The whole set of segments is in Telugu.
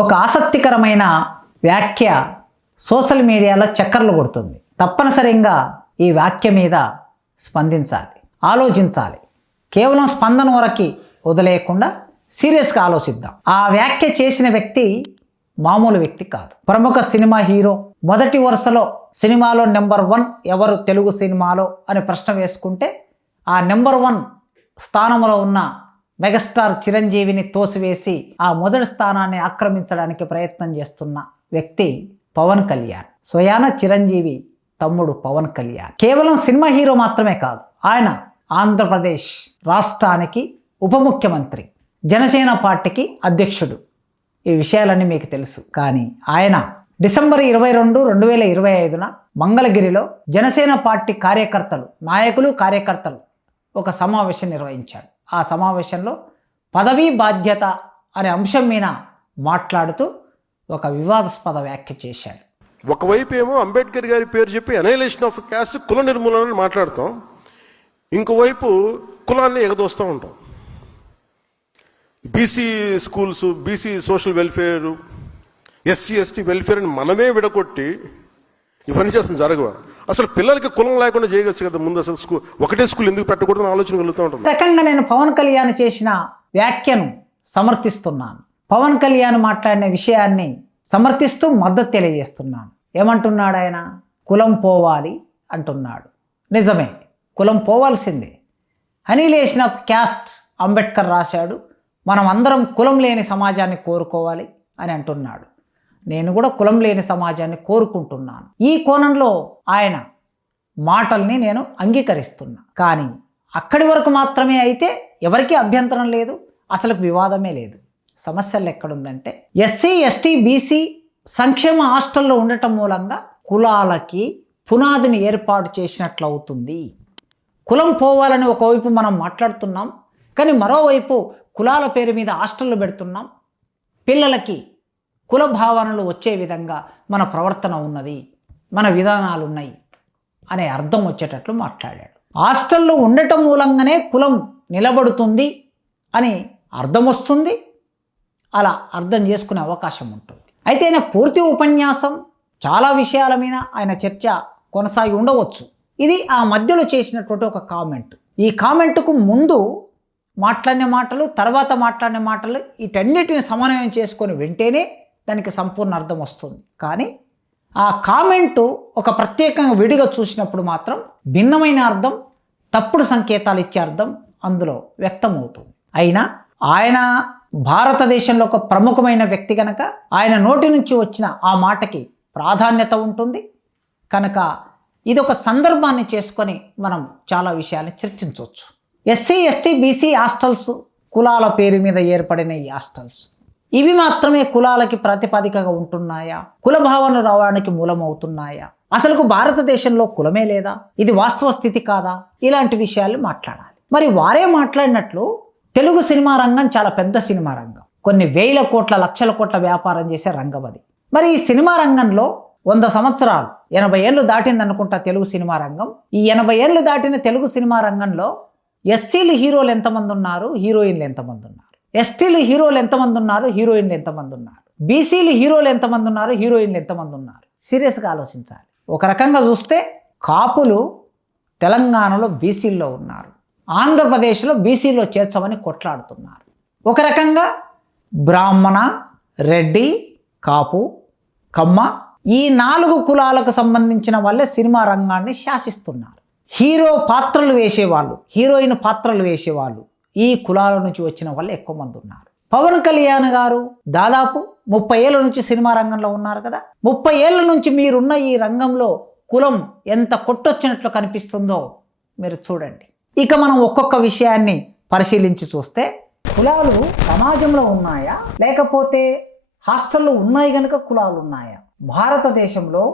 ఒక ఆసక్తికరమైన వ్యాఖ్య సోషల్ మీడియాలో చక్కర్లు కొడుతుంది. తప్పనిసరిగా ఈ వ్యాఖ్య మీద స్పందించాలి, ఆలోచించాలి. కేవలం స్పందన వరకు వదిలేయకుండా సీరియస్గా ఆలోచిద్దాం. ఆ వ్యాఖ్య చేసిన వ్యక్తి మామూలు వ్యక్తి కాదు. ప్రముఖ సినిమా హీరో, మొదటి వరుసలో సినిమాలో నెంబర్ 1 ఎవరు తెలుగు సినిమాలో అని ప్రశ్న వేసుకుంటే ఆ నెంబర్ 1 స్థానంలో ఉన్న మెగాస్టార్ చిరంజీవిని తోసివేసి ఆ మొదటి స్థానాన్ని ఆక్రమించడానికి ప్రయత్నం చేస్తున్న వ్యక్తి పవన్ కళ్యాణ్. స్వయాన చిరంజీవి తమ్ముడు పవన్ కళ్యాణ్ కేవలం సినిమా హీరో మాత్రమే కాదు, ఆయన ఆంధ్రప్రదేశ్ రాష్ట్రానికి ఉప ముఖ్యమంత్రి, జనసేన పార్టీకి అధ్యక్షుడు. ఈ విషయాలన్నీ మీకు తెలుసు. కానీ ఆయన డిసెంబర్ 22, 2025న మంగళగిరిలో జనసేన పార్టీ కార్యకర్తలు, నాయకులు, కార్యకర్తలు ఒక సమావేశం నిర్వహించాడు. ఆ సమావేశంలో పదవీ బాధ్యత అనే అంశం మీద మాట్లాడుతూ ఒక వివాదాస్పద వ్యాఖ్య చేశాడు. ఒకవైపు ఏమో అంబేద్కర్ గారి పేరు చెప్పి అనైలేషన్ ఆఫ్ క్యాస్ట్, కుల నిర్మూలన మాట్లాడతాం, ఇంకోవైపు కులాన్ని ఎగదోస్తూ ఉంటాం. BC schools, BC social welfare, SC ST welfare అని మనమే విడగొట్టి ఇవన్నీ చేస్తుంది జరగవా? అసలు పిల్లలకి కులం లేకుండా చేయవచ్చు కదా. ముందు అసలు ఒకటే స్కూల్ ఎందుకు పెట్టకూడదని ఆలోచన కలుగుతూ ఉంటుంది. రకంగా నేను పవన్ కళ్యాణ్ చేసిన వ్యాఖ్యను సమర్థిస్తున్నాను. పవన్ కళ్యాణ్ మాట్లాడిన విషయాన్ని సమర్థిస్తూ మద్దతు తెలియజేస్తున్నాను. ఏమంటున్నాడు ఆయన? కులం పోవాలి అంటున్నాడు. నిజమే, కులం పోవాల్సిందే. అనీలేషన్ ఆఫ్ క్యాస్ట్ అంబేద్కర్ రాశాడు. మనం అందరం కులం లేని సమాజాన్ని కోరుకోవాలి అని అంటున్నాడు. నేను కూడా కులం లేని సమాజాన్ని కోరుకుంటున్నాను. ఈ కోణంలో ఆయన మాటల్ని నేను అంగీకరిస్తున్నా. కానీ అక్కడి వరకు మాత్రమే అయితే ఎవరికీ అభ్యంతరం లేదు, అసలు వివాదమే లేదు. సమస్యలు ఎక్కడుందంటే ఎస్సీ ఎస్టీ బీసీ సంక్షేమ హాస్టల్లో ఉండటం మూలంగా కులాలకి పునాదిని ఏర్పాటు చేసినట్లు అవుతుంది. కులం పోవాలని ఒకవైపు మనం మాట్లాడుతున్నాం, కానీ మరోవైపు కులాల పేరు మీద హాస్టళ్ళు పెడుతున్నాం. పిల్లలకి కుల భావనలు వచ్చే విధంగా మన ప్రవర్తన ఉన్నది, మన విధానాలు ఉన్నాయి అనే అర్థం వచ్చేటట్లు మాట్లాడాడు. హాస్టల్లో ఉండటం మూలంగానే కులం నిలబడుతుంది అని అర్థం వస్తుంది, అలా అర్థం చేసుకునే అవకాశం ఉంటుంది. అయితే ఆయన పూర్తి ఉపన్యాసం చాలా విషయాల మీద ఆయన చర్చ కొనసాగి ఉండవచ్చు. ఇది ఆ మధ్యలో చేసినటువంటి ఒక కామెంట్. ఈ కామెంట్కు ముందు మాట్లాడిన మాటలు, తర్వాత మాట్లాడిన మాటలు, వీటన్నిటిని సమన్వయం చేసుకొని వింటేనే దానికి సంపూర్ణ అర్థం వస్తుంది. కానీ ఆ కామెంటు ఒక ప్రత్యేకంగా విడిగా చూసినప్పుడు మాత్రం భిన్నమైన అర్థం, తప్పుడు సంకేతాలు ఇచ్చే అర్థం అందులో వ్యక్తమవుతుంది. అయినా ఆయన భారతదేశంలో ఒక ప్రముఖమైన వ్యక్తి కనుక ఆయన నోటి నుంచి వచ్చిన ఆ మాటకి ప్రాధాన్యత ఉంటుంది కనుక ఇది ఒక సందర్భాన్ని చేసుకొని మనం చాలా విషయాన్ని చర్చించవచ్చు. ఎస్సీ ఎస్టీ బీసీ హాస్టల్స్, కులాల పేరు మీద ఏర్పడిన ఈ హాస్టల్స్, ఇవి మాత్రమే కులాలకి ప్రాతిపదికగా ఉంటున్నాయా? కుల భావన రావడానికి మూలమవుతున్నాయా? అసలుకు భారతదేశంలో కులమే లేదా? ఇది వాస్తవ స్థితి కాదా? ఇలాంటి విషయాలు మాట్లాడాలి. మరి వారే మాట్లాడినట్లు తెలుగు సినిమా రంగం చాలా పెద్ద సినిమా రంగం, కొన్ని వేల కోట్ల లక్షల కోట్ల వ్యాపారం చేసే రంగం అది. మరి ఈ సినిమా రంగంలో 100 సంవత్సరాలు, 80 ఏళ్ళు దాటింది అనుకుంటా తెలుగు సినిమా రంగం. ఈ 80 ఏళ్ళు దాటిన తెలుగు సినిమా రంగంలో ఎస్సీలు హీరోలు ఎంతమంది ఉన్నారు, హీరోయిన్లు ఎంతమంది ఉన్నారు? ఎస్టీలు హీరోలు ఎంతమంది ఉన్నారు, హీరోయిన్లు ఎంతమంది ఉన్నారు? బీసీలు హీరోలు ఎంతమంది ఉన్నారు, హీరోయిన్లు ఎంతమంది ఉన్నారు? సీరియస్గా ఆలోచించాలి. ఒక రకంగా చూస్తే కాపులు తెలంగాణలో బీసీల్లో ఉన్నారు, ఆంధ్రప్రదేశ్లో బీసీలో చేర్చమని కొట్లాడుతున్నారు. ఒక రకంగా బ్రాహ్మణ, రెడ్డి, కాపు, కమ్మ ఈ 4 కులాలకు సంబంధించిన వాళ్ళే సినిమా రంగాన్ని శాసిస్తున్నారు. హీరో పాత్రలు వేసేవాళ్ళు, హీరోయిన్ పాత్రలు వేసేవాళ్ళు ఈ కులాల నుంచి వచ్చిన వాళ్ళు ఎక్కువ మంది ఉన్నారు. పవన్ కళ్యాణ్ గారు దాదాపు 30 ఏళ్ళ నుంచి సినిమా రంగంలో ఉన్నారు కదా. 30 ఏళ్ళ నుంచి మీరున్న ఈ రంగంలో కులం ఎంత కొట్టొచ్చినట్లు కనిపిస్తుందో మీరు చూడండి. ఇక మనం ఒక్కొక్క విషయాన్ని పరిశీలించి చూస్తే కులాలు సమాజంలో ఉన్నాయా, లేకపోతే హాస్టల్లో ఉన్నాయి కనుక కులాలు ఉన్నాయా? భారతదేశంలో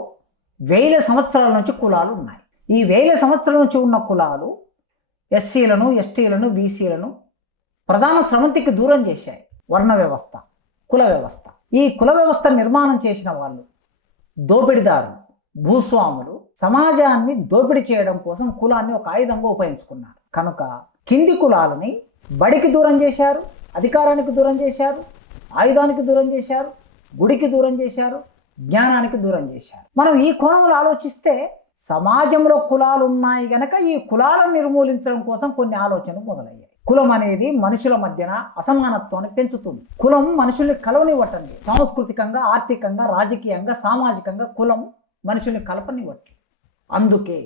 1000 సంవత్సరాల నుంచి కులాలు ఉన్నాయి. ఈ 1000 సంవత్సరాల నుంచి ఉన్న కులాలు ఎస్సీలను, ఎస్టీలను, బీసీలను ప్రధాన స్రవంతికి దూరం చేశాయి. వర్ణ వ్యవస్థ, కుల వ్యవస్థ. ఈ కుల వ్యవస్థ నిర్మాణం చేసిన వాళ్ళు దోపిడిదారులు, భూస్వాములు సమాజాన్ని దోపిడీ చేయడం కోసం కులాన్ని ఒక ఆయుధంగా ఉపయోగించుకున్నారు. కనుక కింది కులాలని బడికి దూరం చేశారు, అధికారానికి దూరం చేశారు, ఆయుధానికి దూరం చేశారు, గుడికి దూరం చేశారు, జ్ఞానానికి దూరం చేశారు. మనం ఈ కోణంలో ఆలోచిస్తే సమాజంలో కులాలు ఉన్నాయి గనక ఈ కులాలను నిర్మూలించడం కోసం కొన్ని ఆలోచనలు మొదలయ్యాయి. కులం అనేది మనుషుల మధ్యన అసమానత్వాన్ని పెంచుతుంది. కులం మనుషుల్ని కలవనివ్వటండి. సాంస్కృతికంగా, ఆర్థికంగా, రాజకీయంగా, సామాజికంగా కులం మనుషుల్ని కలపనివ్వట్లేదు. అందుకే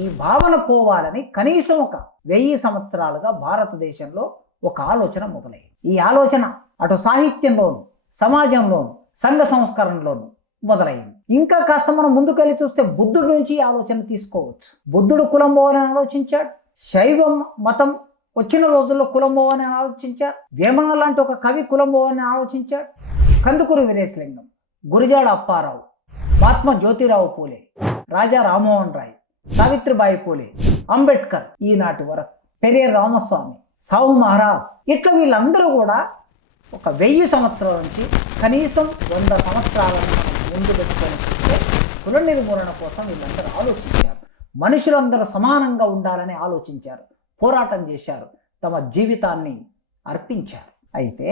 ఈ భావన పోవాలని కనీసం ఒక 1000 సంవత్సరాలుగా భారతదేశంలో ఒక ఆలోచన మొదలైంది. ఈ ఆలోచన అటు సాహిత్యంలోను, సమాజంలోను, సంఘ సంస్కరణలోను మొదలైంది. ఇంకా కాస్త మనం ముందుకెళ్ళి చూస్తే బుద్ధుడి నుంచి ఈ ఆలోచన తీసుకోవచ్చు. బుద్ధుడు కులం పోవాలని ఆలోచించాడు. శైవం మతం వచ్చిన రోజుల్లో కులం పోవాలని ఆలోచించారు. వేమన లాంటి ఒక కవి కులం పోవాలని ఆలోచించాడు. కందుకూరి వీరేశలింగం, గురిజాడ అప్పారావు, మహాత్మా జ్యోతిరావు పూలే, రాజా రామ్మోహన్ రాయ్, సావిత్రిబాయి పూలే, అంబేద్కర్, ఈనాటి వరకు పెరియర్ రామస్వామి, సాహు మహారాజ్, ఇట్లా వీళ్ళందరూ కూడా ఒక 1000 సంవత్సరాల నుంచి కనీసం 100 సంవత్సరాలను ముందు పెట్టుకొని కుల నిర్మూలన కోసం వీళ్ళందరూ ఆలోచించారు. మనుషులందరూ సమానంగా ఉండాలని ఆలోచించారు, పోరాటం చేశారు, తమ జీవితాన్ని అర్పించారు. అయితే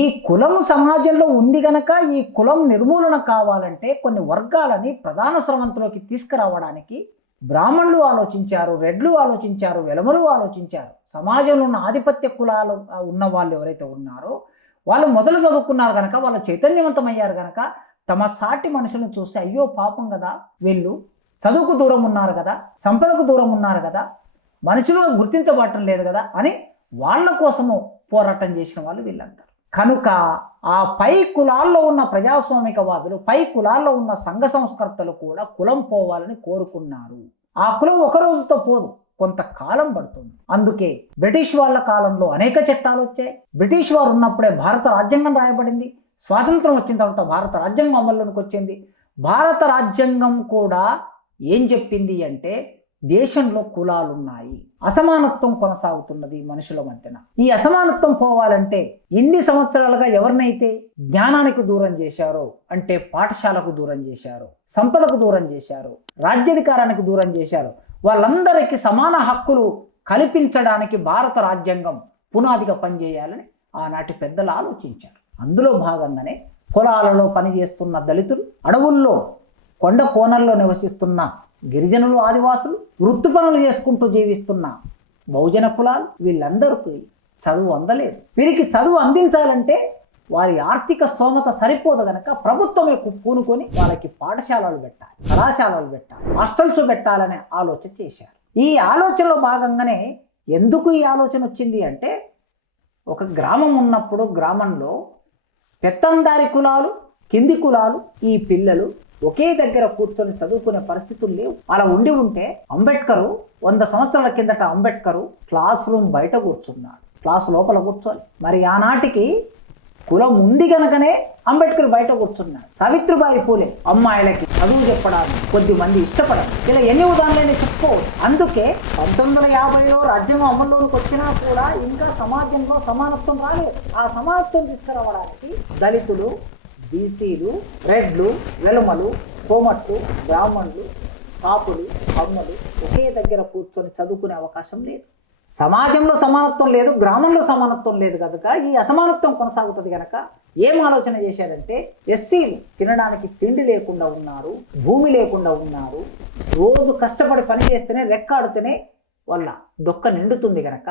ఈ కులం సమాజంలో ఉంది గనక ఈ కులం నిర్మూలన కావాలంటే కొన్ని వర్గాలని ప్రధాన స్రవంతిలోకి తీసుకురావడానికి బ్రాహ్మణులు ఆలోచించారు, రెడ్లు ఆలోచించారు, వెలమలు ఆలోచించారు. సమాజంలో ఉన్న ఆధిపత్య కులాలు ఉన్న వాళ్ళు ఎవరైతే ఉన్నారో వాళ్ళు మొదలు చదువుకున్నారు కనుక, వాళ్ళు చైతన్యవంతమయ్యారు కనుక తమ సాటి మనుషులను చూసి అయ్యో పాపం కదా, వీళ్ళు చదువుకు దూరం ఉన్నారు కదా, సంపదకు దూరం ఉన్నారు కదా, మనుషులు గుర్తించబడటం లేదు కదా అని వాళ్ళ కోసము పోరాటం చేసిన వాళ్ళు వీళ్ళందరూ. కనుక ఆ పై కులాల్లో ఉన్న ప్రజాస్వామికవాదులు, పై కులాల్లో ఉన్న సంఘ సంస్కర్తలు కూడా కులం పోవాలని కోరుకున్నారు. ఆ కులం ఒక రోజుతో పోదు, కొంతకాలం పడుతుంది. అందుకే బ్రిటిష్ వాళ్ళ కాలంలో అనేక చట్టాలు వచ్చాయి. బ్రిటిష్ వారు ఉన్నప్పుడే భారత రాజ్యాంగం రాయబడింది. స్వాతంత్రం వచ్చిన తర్వాత భారత రాజ్యాంగం అమల్లోకి వచ్చింది. భారత రాజ్యాంగం కూడా ఏం చెప్పింది అంటే దేశంలో కులాలున్నాయి, అసమానత్వం కొనసాగుతున్నది మనుషుల మధ్యన. ఈ అసమానత్వం పోవాలంటే ఇన్ని సంవత్సరాలుగా ఎవరినైతే జ్ఞానానికి దూరం చేశారో, అంటే పాఠశాలకు దూరం చేశారో, సంపదకు దూరం చేశారో, రాజ్యాధికారానికి దూరం చేశారో, వాళ్ళందరికీ సమాన హక్కులు కల్పించడానికి భారత రాజ్యాంగం పునాదిగా పనిచేయాలని ఆనాటి పెద్దలు ఆలోచించారు. అందులో భాగంగానే పొలాలలో పనిచేస్తున్న దళితులు, అడవుల్లో కొండ కోనల్లో నివసిస్తున్న గిరిజనులు, ఆదివాసులు, వృత్తి పనులు చేసుకుంటూ జీవిస్తున్న బహుజన కులాలు, వీళ్ళందరికీ చదువు అందలేదు. వీరికి చదువు అందించాలంటే వారి ఆర్థిక స్తోమత సరిపోదు గనక ప్రభుత్వమే పూనుకొని వాళ్ళకి పాఠశాలలు పెట్టాలి, కళాశాలలు పెట్టాలి, హాస్టల్స్ పెట్టాలనే ఆలోచన చేశారు. ఈ ఆలోచనలో భాగంగానే ఎందుకు ఈ ఆలోచన వచ్చింది అంటే, ఒక గ్రామం ఉన్నప్పుడు గ్రామంలో పెత్తందారి కులాలు, కింది కులాలు, ఈ పిల్లలు ఒకే దగ్గర కూర్చొని చదువుకునే పరిస్థితులు లేవు. అలా ఉండి ఉంటే అంబేద్కరు 100 సంవత్సరాల కిందట అంబేద్కరు క్లాస్ రూమ్ బయట కూర్చున్నాడు, క్లాస్ లోపల కూర్చోవాలి. మరి ఆనాటికి కులం ఉంది కనుకనే అంబేద్కర్ బయట కూర్చున్నాడు. సావిత్రిబాయి పూలే అమ్మాయిలకి చదువు చెప్పడానికి కొద్దిమంది ఇష్టపడరు. ఇలా ఎన్ని ఉదాహరణలు చెప్పుకోవచ్చు. అందుకే 1950లో రాజ్యాంగం అమల్లోకి వచ్చినా కూడా ఇంకా సమాజంలో సమానత్వం రాలేదు. ఆ సమానత్వం తీసుకురావడానికి దళితులు, బీసీలు, రెడ్లు, వెలుమలు, కోమట్లు, బ్రాహ్మణులు, కాపులు, కమ్మలు ఒకే దగ్గర కూర్చొని చదువుకునే అవకాశం లేదు. సమాజంలో సమానత్వం లేదు, గ్రామంలో సమానత్వం లేదు కనుక ఈ అసమానత్వం కొనసాగుతుంది కనుక ఏం ఆలోచన చేశారంటే, ఎస్సీలు తినడానికి తిండి లేకుండా ఉన్నారు, భూమి లేకుండా ఉన్నారు, రోజు కష్టపడి పని చేస్తేనే రెక్కాడితేనే వాళ్ళ డొక్క నిండుతుంది కనుక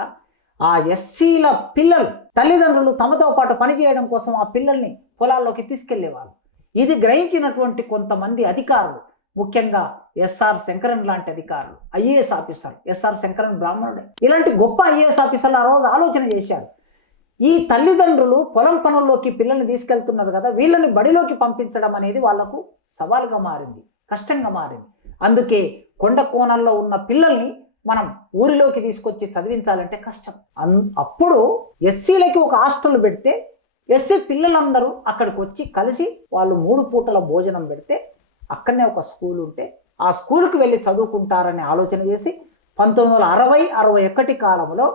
ఆ ఎస్సీల పిల్లలు తల్లిదండ్రులు తమతో పాటు పనిచేయడం కోసం ఆ పిల్లల్ని పొలాల్లోకి తీసుకెళ్లేవాళ్ళు. ఇది గ్రహించినటువంటి కొంతమంది అధికారులు, ముఖ్యంగా ఎస్ఆర్ శంకరన్ లాంటి అధికారులు, ఐఏఎస్ ఆఫీసర్లు, ఎస్ఆర్ శంకరన్ బ్రాహ్మణుడే, ఇలాంటి గొప్ప ఐఏఎస్ ఆఫీసర్లు ఆ రోజు ఆలోచన చేశారు. ఈ తల్లిదండ్రులు పొలం పనుల్లోకి పిల్లల్ని తీసుకెళ్తున్నారు కదా, వీళ్ళని బడిలోకి పంపించడం అనేది వాళ్లకు సవాలుగా మారింది, కష్టంగా మారింది. అందుకే కొండ కోణంలో ఉన్న పిల్లల్ని మనం ఊరిలోకి తీసుకొచ్చి చదివించాలంటే కష్టం. అప్పుడు ఎస్సీలకి ఒక హాస్టల్ పెడితే ఎస్సీ పిల్లలందరూ అక్కడికి వచ్చి కలిసి వాళ్ళు 3 పూటల భోజనం పెడితే అక్కడనే ఒక స్కూల్ ఉంటే ఆ స్కూల్కి వెళ్ళి చదువుకుంటారని ఆలోచన చేసి 1960-61 కాలంలో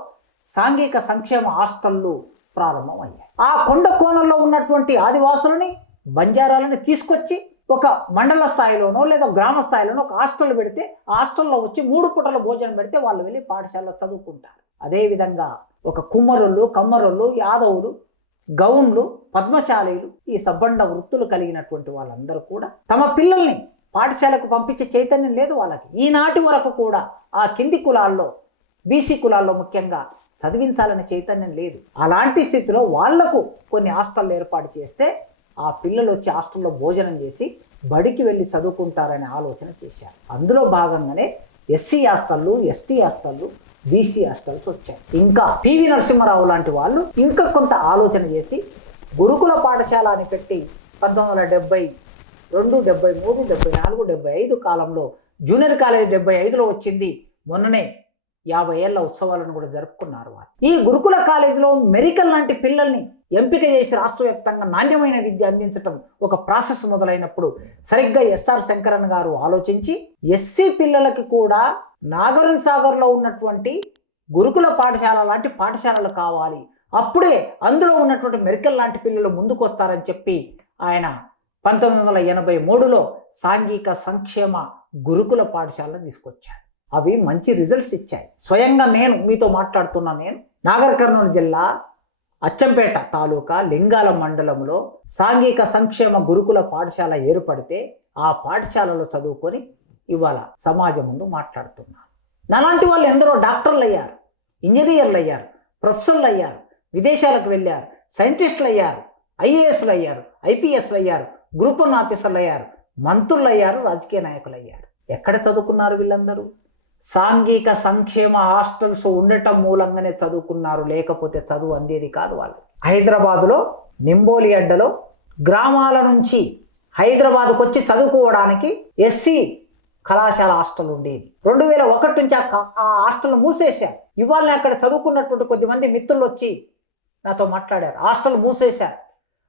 సాంఘిక సంక్షేమ హాస్టళ్ళు ప్రారంభమయ్యాయి. ఆ కొండ కోణంలో ఉన్నటువంటి ఆదివాసులని, బంజారాలని తీసుకొచ్చి ఒక మండల స్థాయిలోనో లేదా గ్రామ స్థాయిలోనో ఒక హాస్టల్ పెడితే ఆ హాస్టల్లో వచ్చి 3 పూటల భోజనం పెడితే వాళ్ళు వెళ్ళి పాఠశాలలో చదువుకుంటారు. అదేవిధంగా ఒక కుమ్మరులు, కమ్మరులు, యాదవులు గౌన్లు, పద్మశాలీలు, ఈ సబ్బండ వృత్తులు కలిగినటువంటి వాళ్ళందరూ కూడా తమ పిల్లల్ని పాఠశాలకు పంపించే చైతన్యం లేదు వాళ్ళకి. ఈనాటి వరకు కూడా ఆ కింది కులాల్లో, బీసీ కులాల్లో ముఖ్యంగా చదివించాలనే చైతన్యం లేదు. అలాంటి స్థితిలో వాళ్లకు కొన్ని హాస్టళ్ళు ఏర్పాటు చేస్తే ఆ పిల్లలు వచ్చి హాస్టల్లో భోజనం చేసి బడికి వెళ్ళి చదువుకుంటారనే ఆలోచన చేశారు. అందులో భాగంగానే ఎస్సీ హాస్టళ్ళు, ఎస్టీ హాస్టళ్ళు, బీసీ హాస్టల్స్ వచ్చాయి. ఇంకా పివి నరసింహారావు లాంటి వాళ్ళు ఇంకా కొంత ఆలోచన చేసి గురుకుల పాఠశాల అని పెట్టి 1972, 73, 74, 75 కాలంలో జూనియర్ కాలేజ్ 75లో వచ్చింది. మొన్ననే 50 ఏళ్ల ఉత్సవాలను కూడా జరుపుకున్నారు వాళ్ళు. ఈ గురుకుల కాలేజీలో మెరికల్ లాంటి పిల్లల్ని ఎంపిక చేసి రాష్ట్ర వ్యాప్తంగా నాణ్యమైన విద్య అందించడం ఒక ప్రాసెస్ మొదలైనప్పుడు సరిగ్గా ఎస్ఆర్ శంకరన్ గారు ఆలోచించి ఎస్సీ పిల్లలకి కూడా నాగరిన్ సాగర్లో ఉన్నటువంటి గురుకుల పాఠశాల లాంటి పాఠశాలలు కావాలి, అప్పుడే అందులో ఉన్నటువంటి మెరికల్ లాంటి పిల్లలు ముందుకు వస్తారని చెప్పి ఆయన 1983లో సాంఘిక సంక్షేమ గురుకుల పాఠశాలను తీసుకొచ్చాడు. అవి మంచి రిజల్ట్స్ ఇచ్చాయి. స్వయంగా నేను మీతో మాట్లాడుతున్నా. నేను నాగర్ కర్నూలు జిల్లా అచ్చంపేట తాలూకా లింగాల మండలంలో సాంఘిక సంక్షేమ గురుకుల పాఠశాల ఏర్పడితే ఆ పాఠశాలలో చదువుకొని ఇవాళ సమాజం ముందు మాట్లాడుతున్నాను. నాలాంటి వాళ్ళు ఎందరో డాక్టర్లు అయ్యారు, ఇంజనీర్లు అయ్యారు, ప్రొఫెసర్లు అయ్యారు, విదేశాలకు వెళ్ళారు, సైంటిస్టులు అయ్యారు, ఐఏఎస్లు అయ్యారు, ఐపీఎస్లు అయ్యారు, గ్రూప్ 1 ఆఫీసర్లు అయ్యారు, మంత్రులు అయ్యారు, రాజకీయ నాయకులు అయ్యారు. ఎక్కడ చదువుకున్నారు వీళ్ళందరూ? సాంఘిక సంక్షేమ హాస్టల్స్ ఉండటం మూలంగానే చదువుకున్నారు, లేకపోతే చదువు అందేది కాదు వాళ్ళకి. హైదరాబాదులో నింబోలి అడ్డలో గ్రామాల నుంచి హైదరాబాద్కు వచ్చి చదువుకోవడానికి ఎస్సీ కళాశాల హాస్టల్ ఉండేది. 2001 నుంచి ఆ హాస్టల్ మూసేశారు. ఇవాళ అక్కడ చదువుకున్నటువంటి కొద్దిమంది మిత్రులు వచ్చి నాతో మాట్లాడారు. హాస్టల్ మూసేశారు.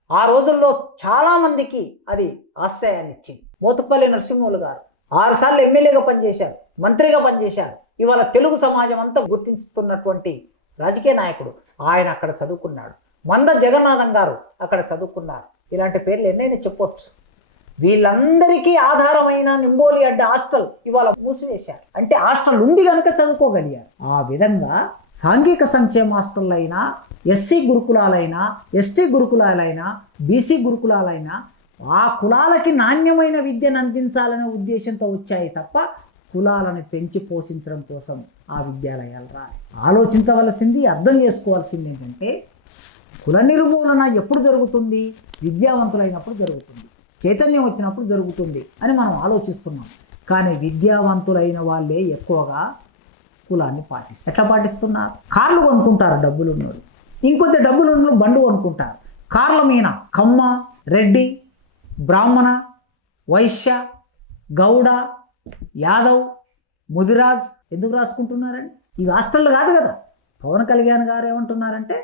ఆ రోజుల్లో చాలామందికి అది ఆశ్రయాన్ని ఇచ్చింది. మోతుపల్లి నరసింహులు గారు 6 సార్లు ఎమ్మెల్యేగా పనిచేశారు, మంత్రిగా పనిచేశారు. ఇవాళ తెలుగు సమాజం అంతా గుర్తించుతున్నటువంటి రాజకీయ నాయకుడు. ఆయన అక్కడ చదువుకున్నాడు. మంద జగన్నాథం గారు అక్కడ చదువుకున్నారు. ఇలాంటి పేర్లు ఎన్నైనా చెప్పొచ్చు. వీళ్ళందరికీ ఆధారమైన నింబోలి అడ్డ హాస్టల్ ఇవాళ మూసివేశారు. అంటే హాస్టల్ ఉంది కనుక చదువుకోగలిగారు. ఆ విధంగా సాంఘిక సంక్షేమ హాస్టల్ అయినా, ఎస్సీ గురుకులాలైనా, ఎస్టీ గురుకులాలైనా, బీసీ గురుకులాలైనా ఆ కులాలకి నాణ్యమైన విద్యను అందించాలనే ఉద్దేశంతో వచ్చాయి తప్ప కులాలను పెంచి పోషించడం కోసం ఆ విద్యాలయాలు రాలి. ఆలోచించవలసింది, అర్థం చేసుకోవాల్సింది ఏంటంటే కుల నిర్మూలన ఎప్పుడు జరుగుతుంది? విద్యావంతులైనప్పుడు జరుగుతుంది, చైతన్యం వచ్చినప్పుడు జరుగుతుంది అని మనం ఆలోచిస్తున్నాం. కానీ విద్యావంతులైన వాళ్ళే ఎక్కువగా కులాన్ని పాటిస్తారు. ఎట్లా పాటిస్తున్నారు? కార్లు కొనుక్కుంటారు డబ్బులున్నోళ్ళు, ఇంకొంత డబ్బులున్న బండు కొనుక్కుంటారు. కార్ల మీద కమ్మ, రెడ్డి, బ్రాహ్మణ, వైశ్య, గౌడ, యాదవ్, ముదిరాజ్ ఎందుకు రాసుకుంటున్నారండి? ఇవి హాస్టళ్ళు కాదు కదా. పవన్ కళ్యాణ్ గారు ఏమంటున్నారంటే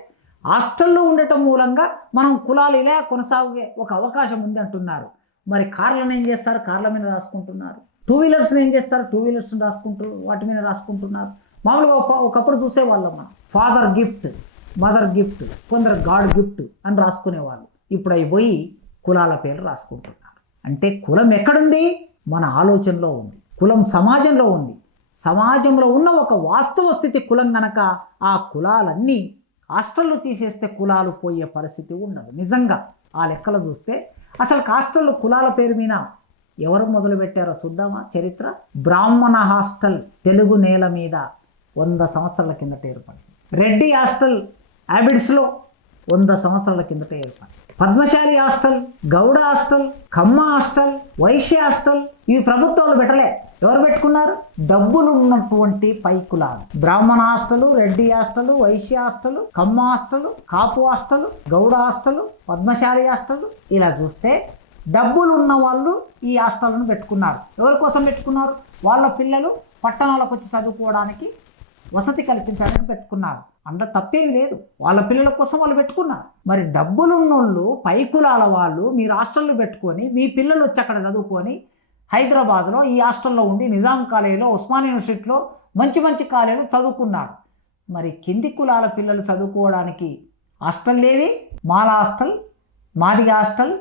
హాస్టల్లో ఉండటం మూలంగా మనం కులాలు ఇలా కొనసాగే ఒక అవకాశం ఉంది అంటున్నారు. మరి కార్లను ఏం చేస్తారు? కార్ల మీద రాసుకుంటున్నారు. 2 వీలర్స్ని ఏం చేస్తారు? 2 వీలర్స్ని వాటి మీద రాసుకుంటున్నారు. మామూలుగా ఒకప్పుడు చూసేవాళ్ళం మనం ఫాదర్ గిఫ్ట్, మదర్ గిఫ్ట్, కొందరు గాడ్ గిఫ్ట్ అని రాసుకునేవాళ్ళు. ఇప్పుడు అవి పోయి కులాల పేర్లు రాసుకుంటున్నారు. అంటే కులం ఎక్కడుంది? మన ఆలోచనలో ఉంది. కులం సమాజంలో ఉంది. సమాజంలో ఉన్న ఒక వాస్తవ స్థితి కులం గనక ఆ కులాలన్నీ హాస్టళ్ళు తీసేస్తే కులాలు పోయే పరిస్థితి ఉండదు. నిజంగా ఆ లెక్కలు చూస్తే అసలు హాస్టళ్ళు కులాల పేరు మీద ఎవరు మొదలుపెట్టారో చూద్దామా చరిత్ర. బ్రాహ్మణ హాస్టల్ తెలుగు నేల మీద 100 సంవత్సరాల కిందట ఏర్పడింది. రెడ్డి హాస్టల్ హ్యాబిట్స్లో 100 సంవత్సరాల కిందట ఏర్పడింది. పద్మశాలి హాస్టల్, గౌడ హాస్టల్, కమ్మ హాస్టల్, వైశ్య హాస్టల్ ఇవి ప్రభుత్వాలు పెట్టలే. ఎవరు పెట్టుకున్నారు? డబ్బులు ఉన్నటువంటి పై కులాలు. Brahmana hostel, Reddy hostel, Vaishya hostel, Kamma hostel, Kapu hostel, Gowda hostel, Padmashali hostel. ఇలా చూస్తే డబ్బులు ఉన్న వాళ్ళు ఈ హాస్టల్ను పెట్టుకున్నారు. ఎవరి కోసం పెట్టుకున్నారు? వాళ్ళ పిల్లలు పట్టణాలకు వచ్చి చదువుకోవడానికి వసతి కల్పించాలని పెట్టుకున్నారు. అందులో తప్పేమి లేదు. వాళ్ళ పిల్లల కోసం వాళ్ళు పెట్టుకున్నారు. మరి డబ్బులున్నోళ్ళు పై కులాల వాళ్ళు మీరు హాస్టళ్ళు పెట్టుకొని మీ పిల్లలు వచ్చి అక్కడ చదువుకొని హైదరాబాద్లో ఈ హాస్టల్లో ఉండి నిజాం కాలేజీలో, ఉస్మాన్ యూనివర్సిటీలో మంచి మంచి కాలేజీలో చదువుకున్నారు. మరి కింది కులాల పిల్లలు చదువుకోవడానికి హాస్టల్ లేవి. మాల హాస్టల్, మాదిగ హాస్టల్,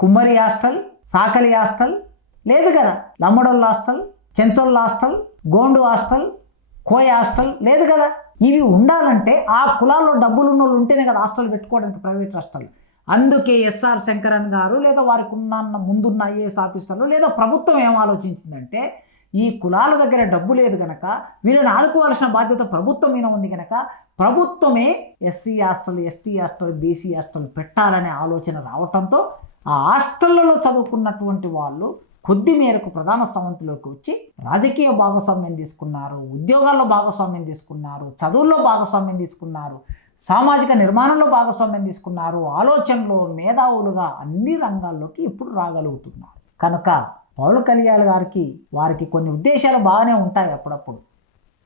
కుమ్మరి హాస్టల్, సాకలి హాస్టల్ లేదు కదా. లంబడోళ్ళ హాస్టల్, చెంచోళ్ళ హాస్టల్, గోండు హాస్టల్, కోయ హాస్టల్ లేదు కదా. ఇవి ఉండాలంటే ఆ కులాల్లో డబ్బులు ఉన్న వాళ్ళు ఉంటేనే కదా హాస్టల్ పెట్టుకోవడానికి, ప్రైవేట్ హాస్టల్. అందుకే ఎస్ఆర్ శంకరన్ గారు లేదా వారికి ముందున్న ఐఏఎస్ ఆఫీసర్లు లేదా ప్రభుత్వం ఏం ఆలోచించిందంటే, ఈ కులాల దగ్గర డబ్బు లేదు కనుక వీళ్ళని ఆదుకోవాల్సిన బాధ్యత ప్రభుత్వం మీద ఉంది కనుక ప్రభుత్వమే SC hostel, ST hostel, BC hostel పెట్టాలనే ఆలోచన రావటంతో ఆ హాస్టళ్లలో చదువుకున్నటువంటి వాళ్ళు కొద్ది మేరకు ప్రధాన స్థానంలోకి వచ్చి రాజకీయ భాగస్వామ్యం తీసుకున్నారు, ఉద్యోగాల్లో భాగస్వామ్యం తీసుకున్నారు, చదువుల్లో భాగస్వామ్యం తీసుకున్నారు, సామాజిక నిర్మాణంలో భాగస్వామ్యం తీసుకున్నారు, ఆలోచనలో మేధావులుగా అన్ని రంగాల్లోకి ఇప్పుడు రాగలుగుతున్నారు. కనుక పవన్ కళ్యాణ్ గారికి వారికి కొన్ని ఉద్దేశాలు బాగానే ఉంటాయి అప్పుడప్పుడు,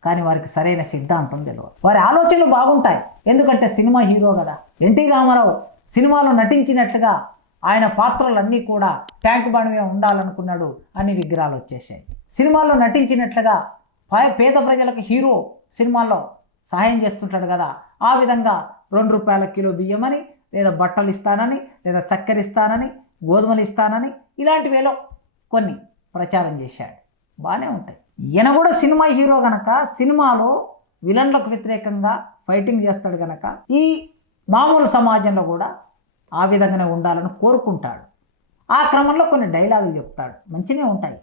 కానీ వారికి సరైన సిద్ధాంతం తెలియదు. వారి ఆలోచనలు బాగుంటాయి, ఎందుకంటే సినిమా హీరో కదా. ఎన్టీ రామారావు సినిమాలో నటించినట్లుగా ఆయన పాత్రలన్నీ కూడా ట్యాంక్ బండ్ మీద ఉండాలనుకున్నాడు, అన్ని విగ్రహాలు వచ్చేసాయి. సినిమాల్లో నటించినట్లుగా పేద ప్రజలకు హీరో సినిమాల్లో సహాయం చేస్తుంటాడు కదా, ఆ విధంగా 2 రూపాయల కిలో బియ్యమని, లేదా బట్టలు ఇస్తానని, లేదా చక్కెర ఇస్తానని, గోధుమలు ఇస్తానని, ఇలాంటివేలో కొన్ని ప్రచారం చేశాడు. బాగానే ఉంటాయి. ఈయన కూడా సినిమా హీరో గనక సినిమాలో విలన్లకు వ్యతిరేకంగా ఫైటింగ్ చేస్తాడు గనక ఈ మామూలు సమాజంలో కూడా ఆ విధంగానే ఉండాలని కోరుకుంటాడు. ఆ క్రమంలో కొన్ని డైలాగులు చెప్తాడు, మంచినే ఉంటాయి.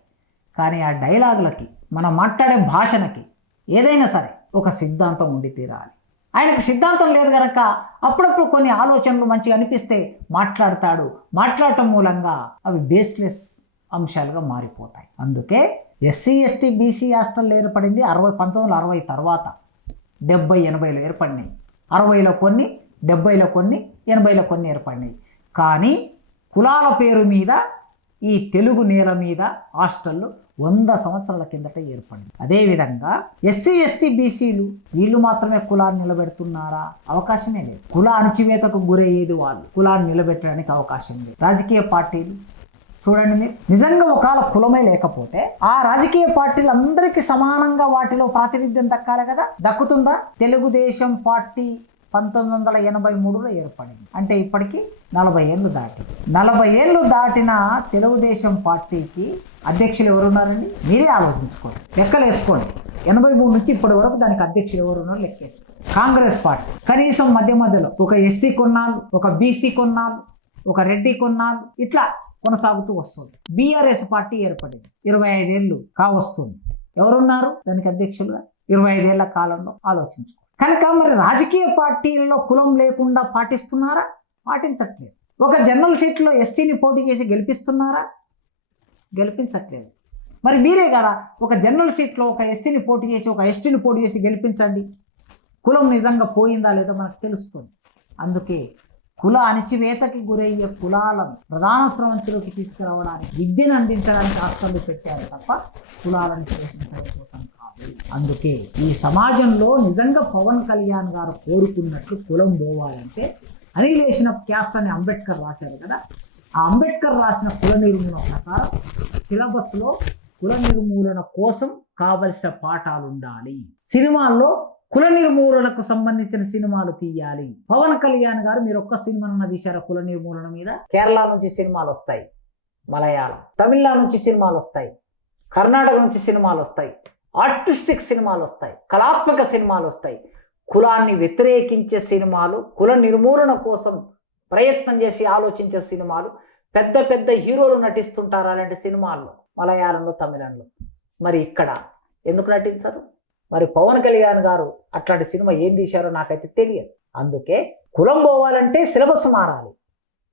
కానీ ఆ డైలాగులకి, మనం మాట్లాడే భాషణకి ఏదైనా సరే ఒక సిద్ధాంతం ఉండి తీరాలి. ఆయనకు సిద్ధాంతం లేదు కనుక అప్పుడప్పుడు కొన్ని ఆలోచనలు మంచిగా అనిపిస్తే మాట్లాడతాడు. మాట్లాడటం మూలంగా అవి బేస్లెస్ అంశాలుగా మారిపోతాయి. అందుకే ఎస్సీ, ఎస్టీ, బీసీ హాస్టల్ ఏర్పడింది 1960 తర్వాత. 70, 80లో ఏర్పడినాయి. 60లో కొన్ని, 70లో కొన్ని, 80లో కొన్ని ఏర్పడినాయి. కానీ కులాల పేరు మీద ఈ తెలుగు నేల మీద హాస్టళ్ళు 100 సంవత్సరాల కిందట ఏర్పడింది. అదేవిధంగా ఎస్సీ, ఎస్టీ, బీసీలు వీళ్ళు మాత్రమే కులాన్ని నిలబెడుతున్నారా? అవకాశమే లేదు. కుల అణచివేతకు గురయ్యేది వాళ్ళు. కులాన్ని నిలబెట్టడానికి అవకాశం లేదు. రాజకీయ పార్టీలు చూడండి, మీరు నిజంగా ఒకవేళ కులమే లేకపోతే ఆ రాజకీయ పార్టీలు అందరికీ సమానంగా వాటిలో ప్రాతినిధ్యం దక్కాలి కదా. దక్కుతుందా? తెలుగుదేశం పార్టీ 1983లో ఏర్పడింది. అంటే ఇప్పటికీ 40 ఏళ్ళు దాటి. 40 ఏళ్ళు దాటిన తెలుగుదేశం పార్టీకి అధ్యక్షులు ఎవరున్నారండి? మీరే ఆలోచించుకోండి, లెక్కలు వేసుకోండి. 83 నుంచి ఇప్పటి వరకు దానికి అధ్యక్షులు ఎవరున్నారో లెక్కేసుకోండి. కాంగ్రెస్ పార్టీ కనీసం మధ్యలో ఒక ఎస్సీ కొన్నాళ్ళు, ఒక బీసీ కొన్నాళ్ళు, ఒక రెడ్డి కొన్నాళ్ళు, ఇట్లా కొనసాగుతూ వస్తుంది. బీఆర్ఎస్ పార్టీ ఏర్పడింది, 25 ఏళ్ళు కావస్తుంది. ఎవరున్నారు దానికి అధ్యక్షులుగా? 25 ఏళ్ల కాలంలో ఆలోచించుకో. కనుక మరి రాజకీయ పార్టీలలో కులం లేకుండా పాటిస్తున్నారా? పాటించట్లేదు. ఒక జనరల్ సీట్లో ఎస్సీని పోటీ చేసి గెలిపిస్తున్నారా? గెలిపించట్లేదు. మరి మీరే కదా ఒక జనరల్ సీట్లో ఒక ఎస్సీని పోటీ చేసి, ఒక ఎస్టీని పోటీ చేసి గెలిపించండి. కులం నిజంగా పోయిందా లేదా మనకు తెలుస్తుంది. అందుకే కుల అణచివేతకి గురయ్యే కులాలను ప్రధాన స్రవంతిలోకి తీసుకురావడానికి, విద్యను అందించడానికి హాస్టళ్ళు పెట్టారు తప్ప కులాలను పోషించడం కోసం కాదు. అందుకే ఈ సమాజంలో నిజంగా పవన్ కళ్యాణ్ గారు కోరుకున్నట్లు కులం పోవాలంటే అనిలేషన్ ఆఫ్ క్యాస్ట్ అని అంబేద్కర్ రాశారు కదా, ఆ అంబేద్కర్ రాసిన కుల నిర్మూలన ప్రకారం సిలబస్లో కుల నిర్మూలన కోసం కావలసిన పాఠాలు ఉండాలి. సినిమాల్లో కుల నిర్మూలనకు సంబంధించిన సినిమాలు తీయాలి. పవన్ కళ్యాణ్ గారు మీరు ఒక్క సినిమాను తీశారా కుల నిర్మూలన మీద? కేరళ నుంచి సినిమాలు వస్తాయి, మలయాళం, తమిళనాడు నుంచి సినిమాలు వస్తాయి, కర్ణాటక నుంచి సినిమాలు వస్తాయి, ఆర్టిస్టిక్ సినిమాలు వస్తాయి, కళాత్మక సినిమాలు వస్తాయి. కులాన్ని వ్యతిరేకించే సినిమాలు, కుల నిర్మూలన కోసం ప్రయత్నం చేసి ఆలోచించే సినిమాలు, పెద్ద పెద్ద హీరోలు నటిస్తుంటారు అలాంటి సినిమాల్లో, మలయాళంలో, తమిళంలో. మరి ఇక్కడ ఎందుకు నటించరు? మరి పవన్ కళ్యాణ్ గారు అట్లాంటి సినిమా ఏం తీశారో నాకైతే తెలియదు. అందుకే కులం పోవాలంటే సిలబస్ మారాలి,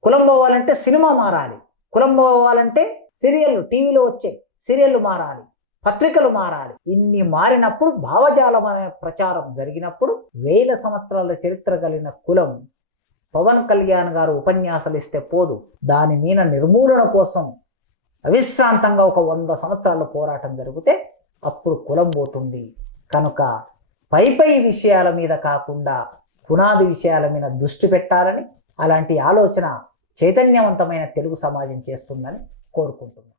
కులం పోవాలంటే సినిమా మారాలి, కులం పోవాలంటే సీరియళ్ళు, టీవీలో వచ్చే సీరియళ్ళు మారాలి, పత్రికలు మారాలి. ఇన్ని మారినప్పుడు, భావజాలం అనే ప్రచారం జరిగినప్పుడు 1000 సంవత్సరాల చరిత్ర కలిగిన కులం పవన్ కళ్యాణ్ గారు ఉపన్యాసాలు ఇస్తే పోదు. దాని మీద నిర్మూలన కోసం అవిశ్రాంతంగా ఒక 100 సంవత్సరాల పోరాటం జరిగితే అప్పుడు కులం పోతుంది. కనుక పై విషయాల మీద కాకుండా పునాది విషయాల మీద దృష్టి పెట్టాలని, అలాంటి ఆలోచన చైతన్యవంతమైన తెలుగు సమాజం చేస్తుందని కోరుకుంటున్నాను.